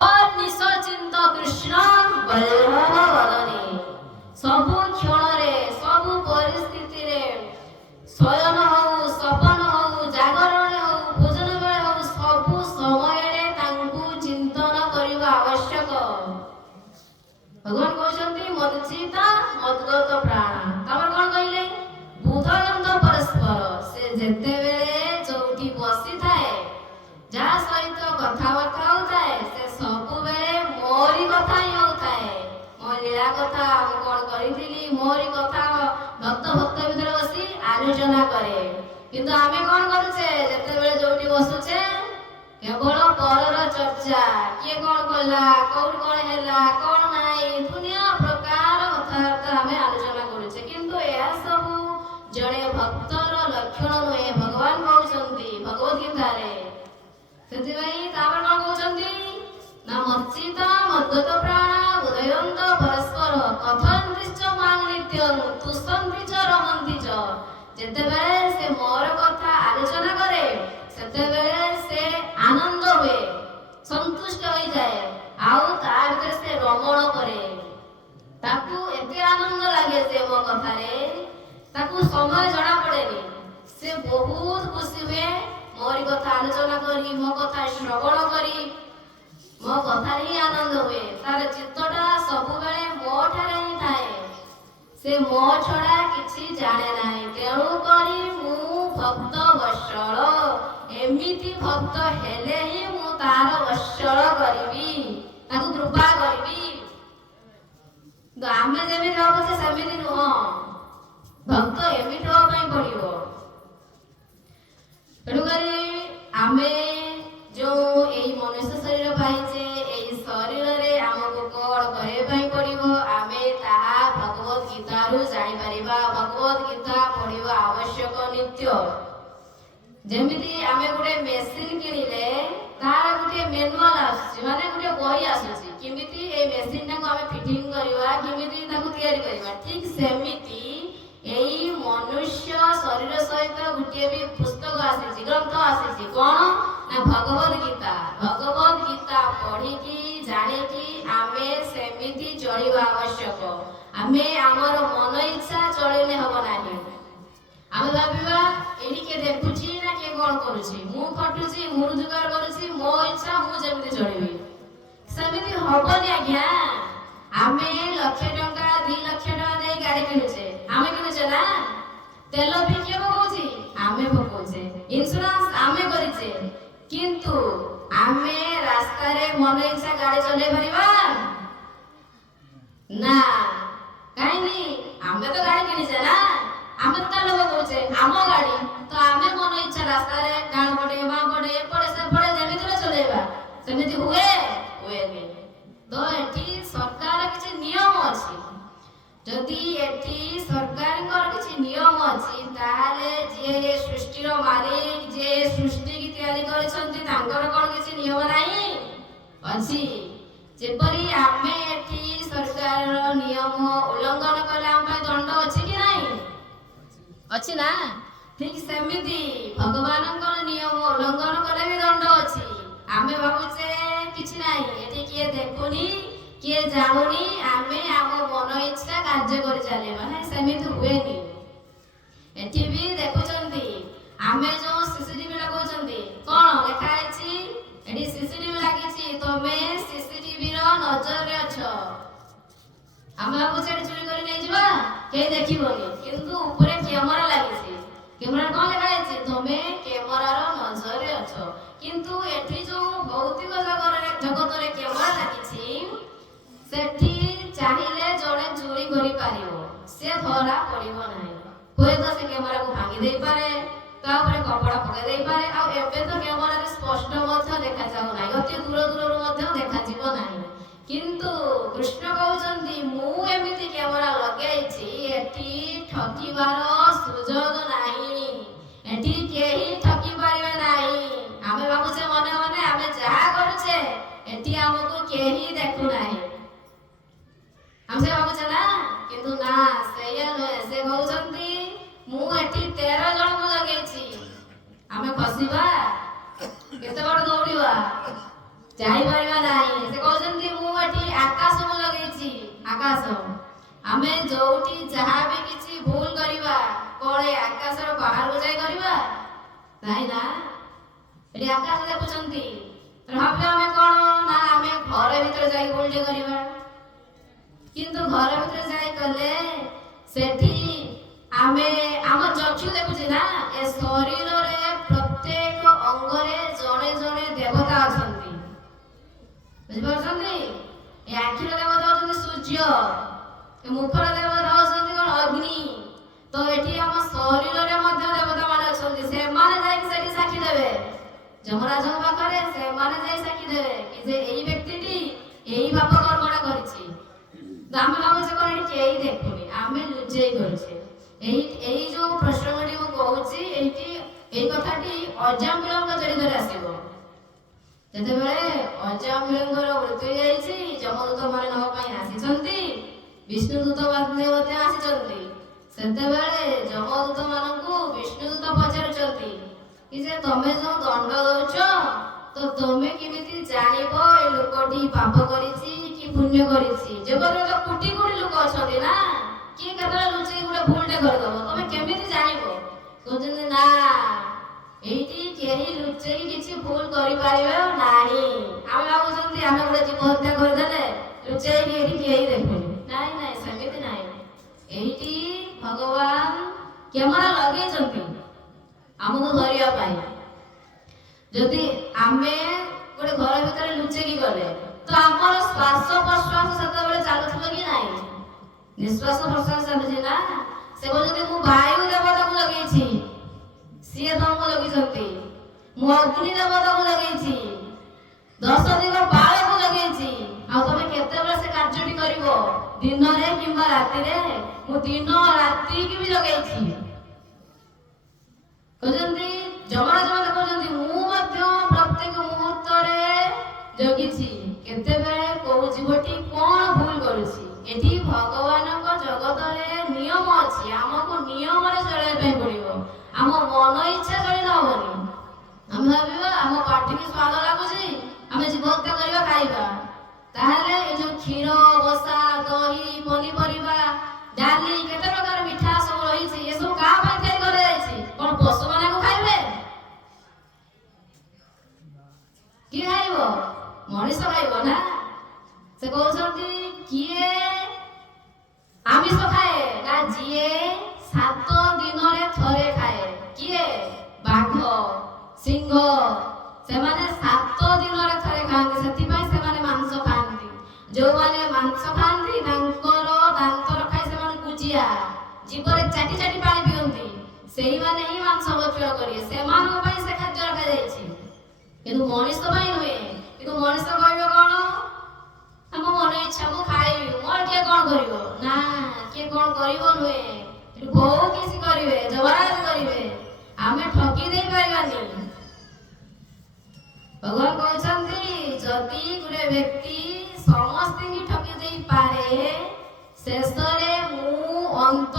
ନିଶ୍ଚିନ୍ତ କୃଷ୍ଣ ବଲ୍ଲଭ ବଦନେ। ସବୁ କ୍ଷଣରେ ସବୁ ପରିସ୍ଥିତିରେ ଶୟନ ହଉ ସପନ ହଉ ଜାଗରଣ ହଉ ଭୋଜନ ବେଳେ ହଉ ସବୁ ସମୟରେ ତାଙ୍କୁ ଚିନ୍ତନ କରିବା ଆବଶ୍ୟକ। ଭଗବାନ କହୁଛନ୍ତି ମଦଚିତା ମଦ୍ଗତ ପ୍ରାଣ। ତାପରେ କଣ କହିଲେ? ବୁଧୟନ୍ତ ପରସ୍ପର। ସେ ଯେତେବେଳେ ଯୋଉଠି ବସିଥାଏ ଯାହା ସହିତ କଥାବାର୍ତ୍ତା ହଉଥାଏ ସେ ସବୁବେଳେ ମୋରି କଥା ହିଁ ହଉଥାଏ। ମୋ ଲୀଳା କଥା, ମୁଁ କଣ କରିଥିଲି, ମୋରି କଥା ଭକ୍ତ ଭିତରେ ବସି ଆଲୋଚନା କରେ। କିନ୍ତୁ ଆମେ କଣ କରୁଛେ? ଯେତେବେଳେ ଯୋଉଠି ବସୁଛେ କେବଳ ପରର ଚର୍ଚ୍ଚା। କିଏ କଣ କଲା, କୋଉଠି କଣ ହେଲା, କଣ ନାହିଁ, ଦୁନିଆ ପ୍ରକାର କଥାବାର୍ତ୍ତା ଆମେ ଆଲୋଚନା କରୁଛେ। କିନ୍ତୁ ଏହା ସବୁ ଜଣେ ଭକ୍ତର ଲକ୍ଷଣ ନୁହେଁ। ଭଗବାନ କହୁଛନ୍ତି ଭଗବତ ଗୀତାରେ। ସେଥିପାଇଁ ତାପରେ କଣ କହୁଛନ୍ତି ନା ମର୍ଚିତ ମଦ୍ଗତ ପ୍ରାଣ ବୁଧୟନ୍ତ ପରସ୍ପର କଥନ୍ତିଶ୍ଚ ମାଂ ନିତ୍ୟଂ ତୁଷନ୍ତି ଚ ରମନ୍ତି ଚ। ଯେତେବେଳେ ସେ ମୋର କଥା ଆଲୋଚନା କରେ ସେତେବେଳେ ସେ ଆନନ୍ଦ ହୁଏ, ସନ୍ତୁଷ୍ଟ ହୋଇଯାଏ, ଆଉ ତା ଭିତରେ ସେ ରମଣ କରେ। ତାକୁ ଏତେ ଆନନ୍ଦ ଲାଗେ ଯେ ମୋ କଥାରେ ତାକୁ ସମୟ ଜଣା ପଡେନି। ସେ ବହୁତ ଖୁସି ହୁଏ ମୋରି କଥା ଆଲୋଚନା କରି, ମୋ କଥା ଶ୍ରବଣ କରି, ମୋ କଥାରେ ହିଁ ଆନନ୍ଦ ହୁଏ। ତାର ଚିତ୍ତଟା ସବୁବେଳେ ମୋ ଠାରେ ହିଁ ଥାଏ। ସେ ମୋ ଛଡା କିଛି ଜାଣେ ନାହିଁ। ତେଣୁ କରି ମୁଁ ଭକ୍ତ ବତ୍ସଳ। ଏମିତି ଭକ୍ତ ହେଲେ ହିଁ ମୁଁ ତାର ବତ୍ସଳ କରିବି, ତାକୁ କୃପା କରିବି। ଆମେ ଯେମିତି ଭାବୁଛେ ସେମିତି ନୁହଁ। ଭକ୍ତ ଏମିତି ହବା ପାଇଁ ପଡିବ। ତେଣୁକରି ଆମେ ଯୋଉ ଏଇ ମନୁଷ୍ୟ ଶରୀର ପାଇଛେ, ଏଇ ଶରୀରରେ ଆମକୁ କଣ କରିବା ପାଇଁ ପଡିବ ଆମେ ତାହା ଭଗବତ ଗୀତାରୁ ଜାଣିପାରିବା। ଭଗବତ ଗୀତା ପଢିବା ଆବଶ୍ୟକ ନିତ୍ୟ। ଯେମିତି ଆମେ ଗୋଟେ ମେସିନ କିଣିଲେ ତାର ଗୋଟେ ମ୍ୟାନୁଆଲ ଆସୁଛି, ମାନେ ଗୋଟେ ବହି ଆସୁଛି କେମିତି ଏଇ ମେସିନଟାକୁ ଆମେ ଫିଟିଂ କରିବା, କେମିତି ତାକୁ ତିଆରି କରିବା। ଠିକ ସେମିତି ଏଇ ମନୁଷ୍ୟ ଶରୀର ସହିତ ଗୋଟିଏ ବି ପୁସ୍ତକ ଆସିଛି, ଗ୍ରନ୍ଥ ଆସିଛି। କଣ ନା ଭଗବତ ଗୀତା। ଭଗବତ ଗୀତା ପଢିକି ଜାଣିକି ଆମେ ସେମିତି ଚଳିବା ଆବଶ୍ୟକ। ଆମେ ଆମର ମନ ଇଚ୍ଛା ଚଳିଲେ ହବ ନାହିଁ। ଆମେ ଭାବିବା ଏଠି କିଏ ଦେଖୁଛି ନା କିଏ କଣ କରୁଛି, ମୁଁ ଖଟୁଛି, ମୁଁ ରୋଜଗାର କରୁଛି, ମୋ ଇଚ୍ଛା ମୁଁ ଯେମିତି ଚଳିବି। ସେମିତି ହବନି ଆଜ୍ଞା। ଆମେ ଲକ୍ଷେ ଟଙ୍କା 2 ଲକ୍ଷ ଟଙ୍କା ଦେଇ ଗାଡି କିଣୁଛେ, ଆମେ କିଣୁଛେ ନା। ତେଲ ବି କିଏ ପକଉଛି? ଆମେ ପକଉଛେ। ଇନ୍ସୁରାନ୍ସ ଆମେ କରିଛେ। କିନ୍ତୁ ଆମେ ରାସ୍ତାରେ ମନ ଇଚ୍ଛା ଗାଡି ଚଲେଇ ପାରିବା ନା। କାହିଁକି? ଆମେ ତ ଗାଡି କିଣିଛେ ନା, ଆମେ ତ ତେଲ ପକଉଛେ, ଆମ ଗାଡି ତ ଆମେ ମନ ଇଚ୍ଛା ରାସ୍ତାରେ ଡାଣ ପଟେ ବାଁ ପଟେ ଏପଟେ ସେପଟେ ଯେମିତି ଚଲେଇବା। ସେମିତି ହୁଏନି। ତ ଏଠି ସରକାର କିଛି ନିୟମ ଅଛି। ଯଦି ଏଠି ସରକାରଙ୍କର କିଛି ନିୟମ ଅଛି ତାହେଲେ ଯିଏ ସୃଷ୍ଟିର ମାଲିକ, ଯିଏ ସୃଷ୍ଟିକି ତିଆରି କରିଛନ୍ତି ତାଙ୍କର କଣ କିଛି ନିୟମ ନାହିଁ? ଅଛି। ଯେପରି ଆମେ ଏଠି ସରକାରର ନିୟମ ଉଲ୍ଲଂଘନ କଲେ ଆମ ପାଇଁ ଦଣ୍ଡ ଅଛି କି ନାହିଁ? ଅଛି ନା। ଠିକ ସେମିତି ଭଗବାନଙ୍କର ନିୟମ ଉଲ୍ଲଂଘନ କଲେ ବି ଦଣ୍ଡ ଅଛି। ଆମେ ଭାବୁଛେ କିଛି ନାହିଁ, ଏଠି କିଏ ଦେଖୁନି, କିଏ ଜାଣୁନି, ଆମେ ଆମ ମନ ଇଚ୍ଛା କାର୍ଯ୍ୟ କରି ଚାଲିବା। ନାହିଁ, ସେମିତି ହୁଏନି। ଏଠି ବି ଦେଖୁଛନ୍ତି ଆମେ ଯୋଉ ସିସିଟିଭି ଲଗାଉଛନ୍ତି, କଣ ଲେଖା ହେଇଛି ଏଠି? ସିସିଟିଭି ଲାଗିଛି, ତମେ ସିସିଟିଭିର ନଜରରେ ଅଛ। ଆମେ ଭାବୁଛେ ଏଠି ଚୁରି କରି ନେଇଯିବା, କେହି ଦେଖିବନି। କିନ୍ତୁ ଉପରେ କ୍ୟାମେରା ଲାଗିଛି। କ୍ୟାମେରା କଣ ଲେଖା ହେଇଛି? ତମେ କ୍ୟାମେରାର ନଜରରେ ଅଛ। କିନ୍ତୁ ଏଠି ଯୋଉ ଭୌତିକ ଜଗତରେ କ୍ୟାମେରା ଲାଗିଛି ସେଠି ଚାହିଁଲେ ଜଣେ ଚୋରି କରିପାରିବ, ସେ ଧରା ପଡିବ ନାହିଁ। ହୁଏତ ସେ କ୍ୟାମେରାକୁ ଭାଙ୍ଗି ଦେଇପାରେ, ତା ଉପରେ କପଡା ପକେଇ ଦେଇପାରେ। ଆଉ ଏବେ ତ କ୍ୟାମେରାରେ ସ୍ପଷ୍ଟ ମଧ୍ୟ ଦେଖାଯାଉ ନାହିଁ, ଅତି ଦୂରରୁ ମଧ୍ୟ ଦେଖାଯିବ ନାହିଁ। କିନ୍ତୁ କୃଷ୍ଣ କହୁଛନ୍ତି ମୁଁ ଏମିତି କ୍ୟାମେରା ଲଗେଇଛି ଏଠି ଠକିବାର ସୁଯୋଗ ନାହିଁ, ଏଠି କେହି ଠକି ପାରିବେ ନାହିଁ। ଆମେ ଭାବୁଛେ ମନେ ମନେ ଆମେ ଯାହା କରୁଛେ ଏଠି ଆମକୁ କେହି ଦେଖୁନାହିଁ, ଆମେ ସେ ଭାବୁଛେ ନା। କିନ୍ତୁ ନା, ସେଇଆ ନୁହେଁ। ସେ କହୁଛନ୍ତି ମୁଁ ଏଠି 13 ଜଣଙ୍କୁ ଲଗେଇଛି। ଆମେ ଖସିବା, କେତେ ବାଟ ଦୌଡ଼ିବା, ଯାଇପାରିବା ନାହିଁ। ଆମେ ଯୋଉଠି ଯାହା ବି କିଛି ଭୁଲ କରିବା କଣ ଏ ଆକାଶର ବାହାରକୁ ଯାଇ କରିବା? ନାଇଁ ନା, ଏଠି ଆକାଶ ଦେଖୁଛନ୍ତି। ଭାବିଲେ ଆମେ କଣ ନା ଆମେ ଘର ଭିତରେ ଯାଇ ଭୁଲଟେ କରିବା। କିନ୍ତୁ ଘର ଭିତରେ ଯାଇ କଲେ ସେଠି ଆମେ ଆମ ଚକ୍ଷୁ ଦେଖୁଛି ନା, ଏ ଶରୀରରେ ପ୍ରତ୍ୟେକ ଅଙ୍ଗରେ ଜଣେ ଜଣେ ଦେବତା ଅଛନ୍ତି। ବୁଝିପାରୁଛନ୍ତି? ଏ ଆଖିର ଦେବତା ଅଛନ୍ତି ସୂର୍ଯ୍ୟ, ଏ ମୁଖର ଦେବତା ଅଛନ୍ତି କଣ ଅଗ୍ନି। ତ ଏଠି ଆମ ଶରୀରରେ ମଧ୍ୟ ଦେବତା ମାନେ ଅଛନ୍ତି। ସେମାନେ ଯାଇକି ସେଠି ସାକ୍ଷୀ ଦେବେ ଯମରାଜଙ୍କ ପାଖରେ। ସେମାନେ ଯାଇ ସାକ୍ଷୀ ଦେବେ କି ଯେ ଏଇ ବ୍ୟକ୍ତିଟି ଏଇ ପାପ କର୍ମଟା କରିଛି। ଆମେ ଭାବୁଛେ କଣ ଏଠି କେହି ଦେଖୁନି, ଆମେ ଲୁଚେଇ କରୁଛେ। ଏଇ ଯୋଉ ପ୍ରସଙ୍ଗଟି ମୁଁ କହୁଛି, ଏଇ କଥାଟି ଅଜାମିଳଙ୍କ ଚରିତ୍ରରେ ଆସିବ। ଯେତେବେଳେ ଅଜାମିଳଙ୍କର ମୃତ୍ୟୁ ଯାଇଛି, ଯମଦୂତ ମାନେ ନେବା ପାଇଁ ଆସିଛନ୍ତି, ବିଷ୍ଣୁଦୂତ ମଧ୍ୟ ଆସିଛନ୍ତି। ସେତେବେଳେ ଯମଦୂତ ମାନଙ୍କୁ ବିଷ୍ଣୁଦୂତ ପଚାରୁଛନ୍ତି କି ଯେ ତମେ ଯୋଉ ଦଣ୍ଡ ଦଉଛ, ତ ତମେ କେମିତି ଜାଣିବ ଏ ଲୋକଟି ପାପ କରିଛି କି ପୁଣ୍ୟ କରିଛି? ଜଗତରେ ତ କୋଟି କୋଟି ଲୋକ ଅଛନ୍ତି ନା, କିଏ କେତେବେଳେ ଲୁଚେଇ ଗୋଟେ ଭୁଲଟେ କରିଦବ, ତମେ କେମିତି ଜାଣିବ? କହୁଛନ୍ତି ନା, ଏଇଠି କେହି ଲୁଚେଇ କିଛି ଭୁଲ କରିପାରିବେ ନାହିଁ। ଆମେ ଭାବୁଛନ୍ତି ଆମେ ଗୋଟେ ଜୀବ ହତ୍ୟା କରିଦେଲେ ଲୁଚେଇକି ଏଠି କେହି ଦେଖୁନି। ନାଇଁ ନାଇଁ, ସେମିତି ନାହିଁ। ଏଇଠି ଭଗବାନ କ୍ୟାମେରା ଲଗେଇଛନ୍ତି ଆମକୁ ଧରିବା ପାଇଁ। ଯଦି ଆମେ ଗୋଟେ ଘର ଭିତରେ ଲୁଚେଇକି ଗଲେ, ତ ଆମର ଶ୍ୱାସ ପ୍ରଶ୍ୱାସ ସେତେବେଳେ ଚାଲୁଥିବ କି ନାହିଁ? ନିଶ୍ୱାସ ପ୍ରଶ୍ୱାସ ଚାଲୁଛି ନା। ସେ କହୁଛନ୍ତି ମୁଁ ବାୟୁ ଦେବତାକୁ ଲଗେଇଛି, ସିଏ ତମକୁ ଲଗେଇଛନ୍ତି। ମୁଁ ଅଗ୍ନି ଦେବତାକୁ ଲଗେଇଛି, 10 ଦିଗ ବାଳକୁ ଲଗେଇଛି। ଆଉ ତମେ କେତେବେଳେ ସେ କାର୍ଯ୍ୟଟି କରିବ? ଦିନରେ କିମ୍ବା ରାତିରେ? ମୁଁ ଦିନ ରାତିକି ବି ଲଗେଇଛି। କହୁଛନ୍ତି ଯମରାଜ ମାନେ କହୁଛନ୍ତି ମୁଁ ମଧ୍ୟ ପ୍ରତ୍ୟେକ ମୁହୂର୍ତ୍ତରେ ଜଗିଛି, କେତେବେଳେ କୋଉ ଜୀବଟି କଣ ଭୁଲ କରୁଛି। ଏଠି ଭଗବାନଙ୍କ ଜଗତରେ ନିୟମ ଅଛି, ଆମକୁ ନିୟମରେ ଚଳିବା ପାଇଁ ପଡିବ। ଆମ ମନ ଇଚ୍ଛା ଚଳିଲେ ହବନି। ଆମେ ଭାବିବା ଆମ ପାଟିକି ସ୍ୱାଦ ଲାଗୁଛି, ଆମେ ଜୀବ ହତ୍ୟା କରିବା ଖାଇବା। ତାହେଲେ ଏଇ ଯୋଉ କ୍ଷୀର, ବସା, ଦହି, ପନିପରିବା, ଡାଲି, କେତେ ପ୍ରକାର ମିଠା ସବୁ ରହିଛି, ଏସବୁ କାହା ପାଇଁ ତିଆରି କରାଯାଇଛି? କଣ ପଶୁମାନଙ୍କୁ ଖାଇବେ? କିଏ ଖାଇବ? ମଣିଷ ଖାଇବ ନା। ସେ କହୁଛନ୍ତି କିଏ ଆମିଷ ଖାଏ? ନା ଯିଏ 7 ଦିନରେ ଥରେ ଖାଏ। କିଏ? ବାଘ, ସିଂହ, ସେମାନେ 7 ଦିନରେ ଥରେ ଖାଆନ୍ତି, ସେଥିପାଇଁ ସେମାନେ ମାଂସ ଖାଆନ୍ତି। ଯୋଉମାନେ ମାଂସ ଖାଆନ୍ତି ତାଙ୍କର ଦାନ୍ତ ରଖାଇ ସେମାନେ କୁଜିଆ ଜୀବରେ ଚାଟି ଚାଟି ପାଣି ପିଅନ୍ତି, ସେଇମାନେ ହିଁ ମାଂସ ଭକ୍ଷଣ କରିବେ। ସେମାନଙ୍କ ପାଇଁ ସେ ଖାଦ୍ୟ ରଖାଯାଇଛି, କିନ୍ତୁ ମଣିଷ ପାଇଁ ନୁହେଁ। କିନ୍ତୁ ମଣିଷ କହିବ କଣ? ଆମ ମନ ଇଚ୍ଛା ମୁଁ ଖାଇବି, ମୋର କିଏ କଣ କରିବ? ନା, କିଏ କଣ କରିବ ନୁହେଁ, ବହୁତ କିଛି କରିବେ, ଯମରାଜ କରିବେ। ଆମେ ଠକି ଦେଇ ପାରିବାନି। ଭଗବାନ କହୁଛନ୍ତି ଯଦି ଗୋଟେ ବ୍ୟକ୍ତି ସମସ୍ତଙ୍କୁ ଠକି ଦେଇପାରେ, ଶେଷରେ ମୁଁ ଅନ୍ତ